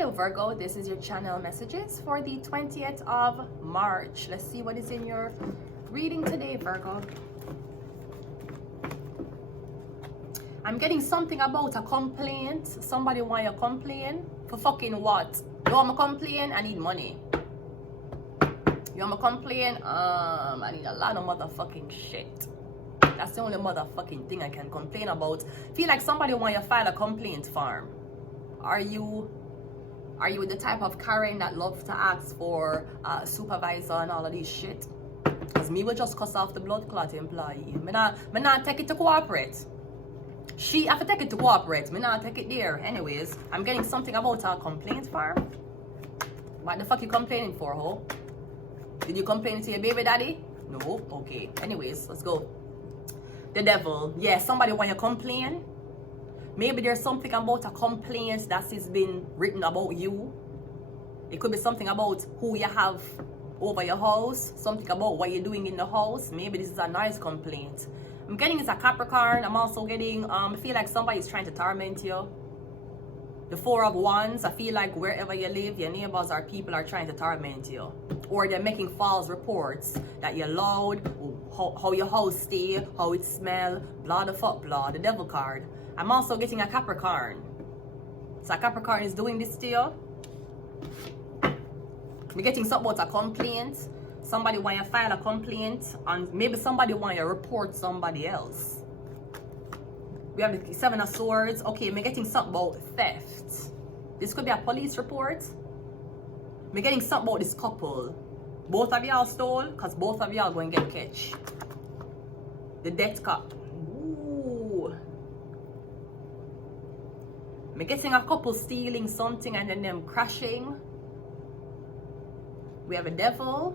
Hello Virgo, this is your channel messages for the 20th of March. Let's see what is in your reading today, Virgo. I'm getting something about a complaint. Somebody want you to complain for fucking what? You want me to complain? I need money. You want me to complain? I need a lot of motherfucking shit. That's the only motherfucking thing I can complain about. Feel like somebody want you to file a complaint form. Are you the type of Karen that loves to ask for a supervisor and all of this shit? Because me will just cuss off the blood clot employee. Me not take it to cooperate. She have to take it to cooperate. Me not take it there. Anyways, I'm getting something about a complaint form. What the fuck you complaining for, ho? Did you complain to your baby daddy? No? Okay. Anyways, let's go. The devil. Yeah, somebody want you to complain. Maybe there's something about a complaint that has been written about you. It could be something about who you have over your house. Something about what you're doing in the house. Maybe this is a noise complaint. I'm getting it's a Capricorn. I'm also getting, I feel like somebody's trying to torment you. The Four of Wands. I feel like wherever you live, your neighbors or people are trying to torment you. Or they're making false reports that you're loud, how your house stay, how it smell, blah the fuck blah, the devil card. I'm also getting a Capricorn. So a Capricorn is doing this to you. We're getting something about a complaint. Somebody want you to file a complaint, and maybe somebody want you to report somebody else. We have the Seven of Swords. Okay, we're getting something about theft. This could be a police report. We're getting something about this couple. Both of y'all stole, because both of y'all going to get catch. The Death Cup. Ooh. We're getting a couple stealing something and then them crashing. We have a devil.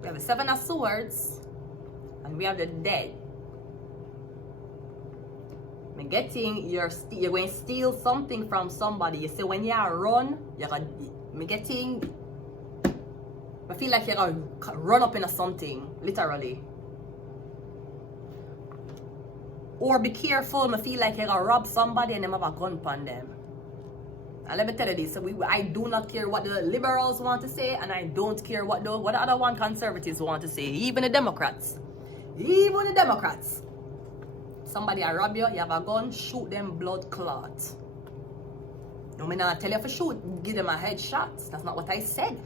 We have a Seven of Swords. And we have the dead. We're getting you're going to steal something from somebody. You say when you run, you're going to I feel like you're going to run up into something, literally. Or be careful, I feel like you're going to rob somebody and them have a gun upon them. And let me tell you this, I do not care what the liberals want to say, and I don't care what the other one conservatives want to say, even the Democrats. Even the Democrats. Somebody a rob you, you have a gun, shoot them blood clot. No, me not tell you to shoot, give them a headshot. That's not what I said.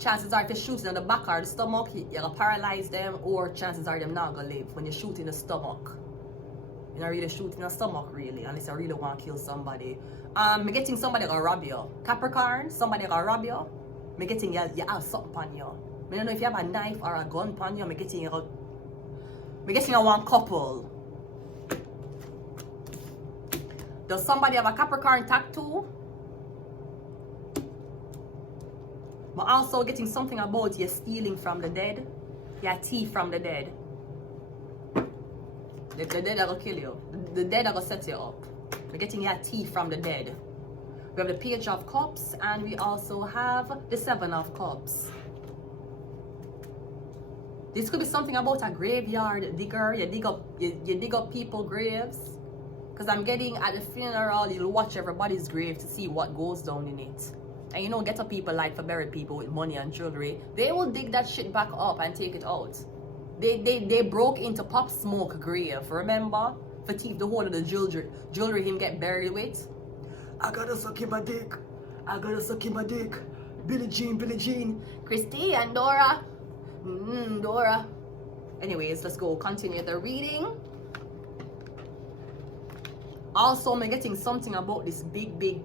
Chances are if you shoot in the back or the stomach, you're going to paralyze them, or chances are them not going to live when you shoot in the stomach. You're not really shooting the stomach, really, unless you really want to kill somebody. I'm getting somebody going to rob you. Capricorn, somebody going to rob you. I'm getting you have something on you. I don't know if you have a knife or a gun on you. I'm getting a one couple. Does somebody have a Capricorn tattoo? But also getting something about you stealing from the dead. Your thief from the dead. The dead are going to kill you. The dead are going to set you up. We're getting your thief from the dead. We have the Page of Cups, and we also have the Seven of Cups. This could be something about a graveyard digger. You dig up people's graves. Because I'm getting at the funeral, you'll watch everybody's grave to see what goes down in it. And you know, ghetto people like to bury people with money and jewelry. They will dig that shit back up and take it out. They broke into Pop Smoke grave, remember? For thief the whole of the jewelry him get buried with. I gotta suck in my dick. I gotta suck in my dick. Billie Jean. Christy and Dora. Dora. Anyways, let's go continue the reading. Also, I'm getting something about this big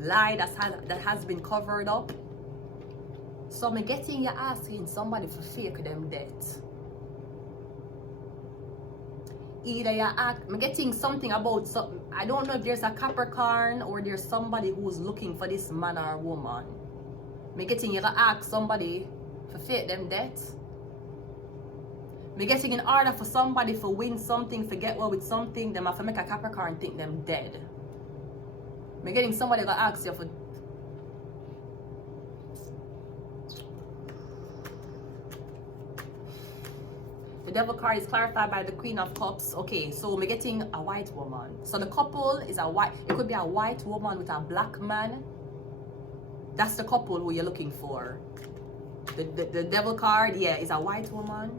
lie that has been covered up. So I'm getting you asking somebody for fake them debt. Either you act, I'm getting something about something. I don't know if there's a Capricorn or there's somebody who's looking for this man or woman. I'm getting you to ask somebody for fake them debt. I'm getting in order for somebody to win something, to get well with something, them have to make a Capricorn think them dead. I'm getting somebody to ask you for. The devil card is clarified by the Queen of Cups. Okay, so we're getting a white woman. So the couple is a white, it could be a white woman with a black man. That's the couple who you're looking for. The devil card, yeah, is a white woman.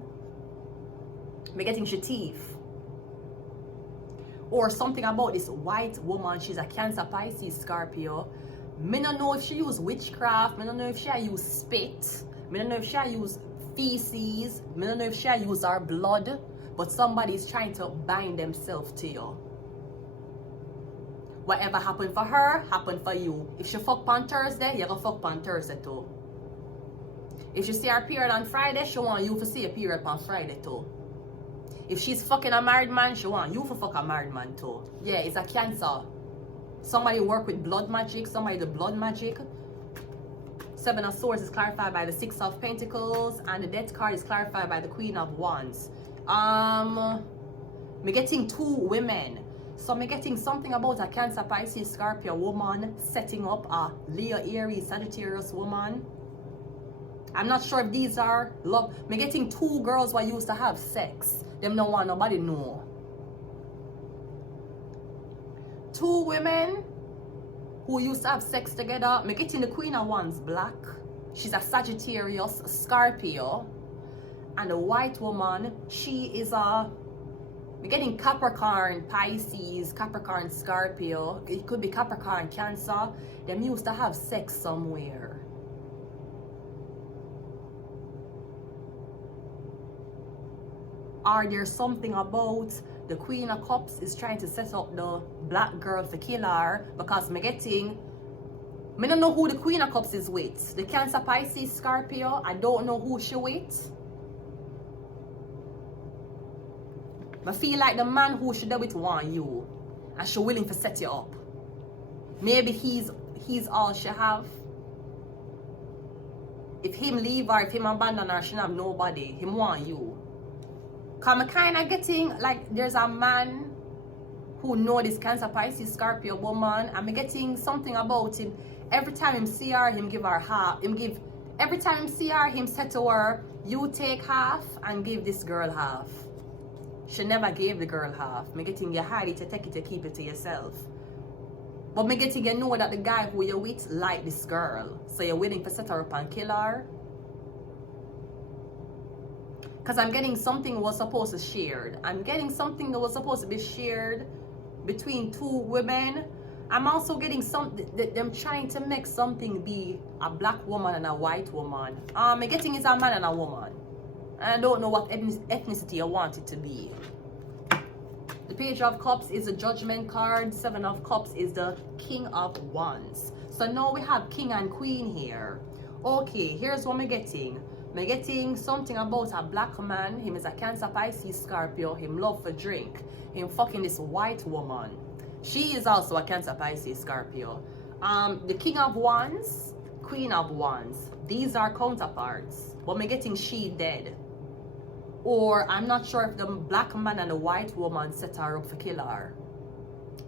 We're getting Shatif. Or something about this white woman. She's a Cancer, Pisces, Scorpio. Me don't know if she use witchcraft. Me don't know if she use spit. Me don't know if she use feces. Me don't know if she use her blood. But somebody's trying to bind themselves to you. Whatever happened for her, happened for you. If she fuck on Thursday, you're gonna fuck on Thursday too. If she see her period on Friday, she want you to see a period on Friday too. If she's fucking a married man, she want you to fuck a married man too. Yeah, it's a Cancer. Somebody work with blood magic, somebody do blood magic. Seven of Swords is clarified by the Six of Pentacles, and the Death card is clarified by the Queen of Wands. Me getting two women. So me getting something about a Cancer, Pisces, Scorpio woman setting up a Leo, Aries, Sagittarius woman. I'm not sure if these are love. Me getting two girls who used to have sex. Them don't want nobody know. Two women who used to have sex together. Me getting the Queen of Wands black. She's a Sagittarius, Scorpio. And the white woman, she is a... Me getting Capricorn, Pisces, Capricorn, Scorpio. It could be Capricorn, Cancer. Them used to have sex somewhere. Or there's something about the Queen of Cups is trying to set up the black girl to kill her, because me don't know who the Queen of Cups is with. The Cancer, Pisces, Scorpio, I don't know who she with. I feel like the man who she there with want you, and she willing to set you up. Maybe he's all she have. If him leave her, if him abandon her, she don't have nobody. Him want you. Cause I'm kind of getting like there's a man who know this Cancer, Pisces, Scorpio woman, and I'm getting something about him. Every time him see her, him give her half. Every time him see her, him say to her, you take half and give this girl half. She never gave the girl half. Me getting you hide it, to take it, to keep it to yourself. But me getting you know that the guy who you're with like this girl, so you're willing to set her up and kill her. Because I'm getting something was supposed to shared. I'm getting something that was supposed to be shared between two women. I'm also getting them trying to make something be a black woman and a white woman. I'm getting it's a man and a woman. And I don't know what ethnicity I want it to be. The Page of Cups is the Judgment card. Seven of Cups is the King of Wands. So now we have King and Queen here. Okay, here's what I'm getting. I'm getting something about a black man. Him is a Cancer, Pisces, Scorpio. Him love for drink. Him fucking this white woman. She is also a Cancer, Pisces, Scorpio. The King of Wands, Queen of Wands. These are counterparts. But I'm getting she dead. Or I'm not sure if the black man and the white woman set her up for kill her.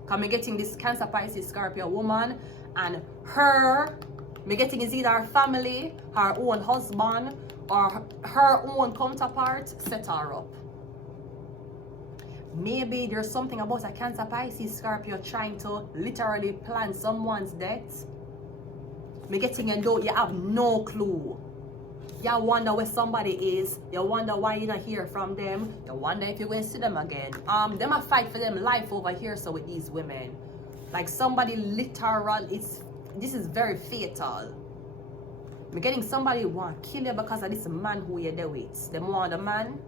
Cause I'm getting this Cancer, Pisces, Scorpio woman, and her, I'm getting is either her family, her own husband, or her own counterpart set her up. Maybe there's something about a Cancer, Pisces, Scorpio trying to literally plan someone's death. Me getting you have no clue. You wonder where somebody is. You wonder why you don't hear from them. You wonder if you're going to see them again. Them a fight for them life over here. So with these women, like somebody literal, this is very fatal. Me getting somebody who want to kill you because of this man who you're there with. Them want a man.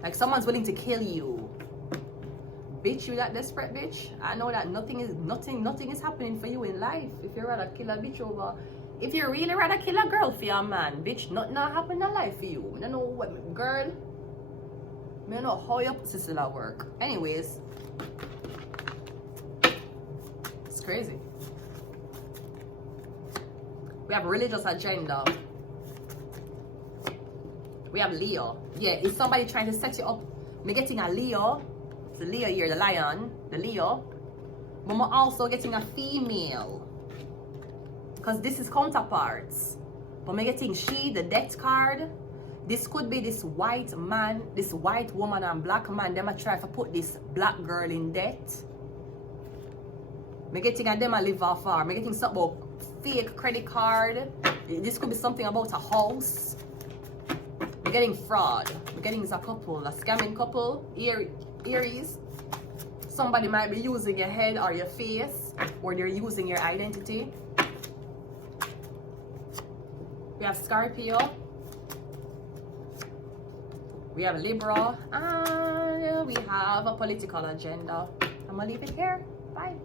Like someone's willing to kill you. Bitch, you that desperate bitch. I know that nothing is happening for you in life. If you rather kill a bitch over, if you really rather kill a girl for your man, bitch, nothing happen in life for you. I don't know what girl. I don't know how your pussy still work. Anyways, it's crazy. We have religious agenda. We have Leo. Yeah, is somebody trying to set you up? Me getting a Leo. The Leo here, the lion, the Leo. But I'm also getting a female. Because this is counterparts. But me getting she, the death card. This could be this white man, this white woman and black man. Them a try to put this black girl in debt. Me getting and them a live off her. Me getting something about fake credit card. This could be something about a house. Me getting fraud. Me getting a couple, a scamming couple. Aries. Somebody might be using your head or your face, or they're using your identity. We have Scorpio. We have Libra. And we have a political agenda. I'm gonna leave it here. Bye.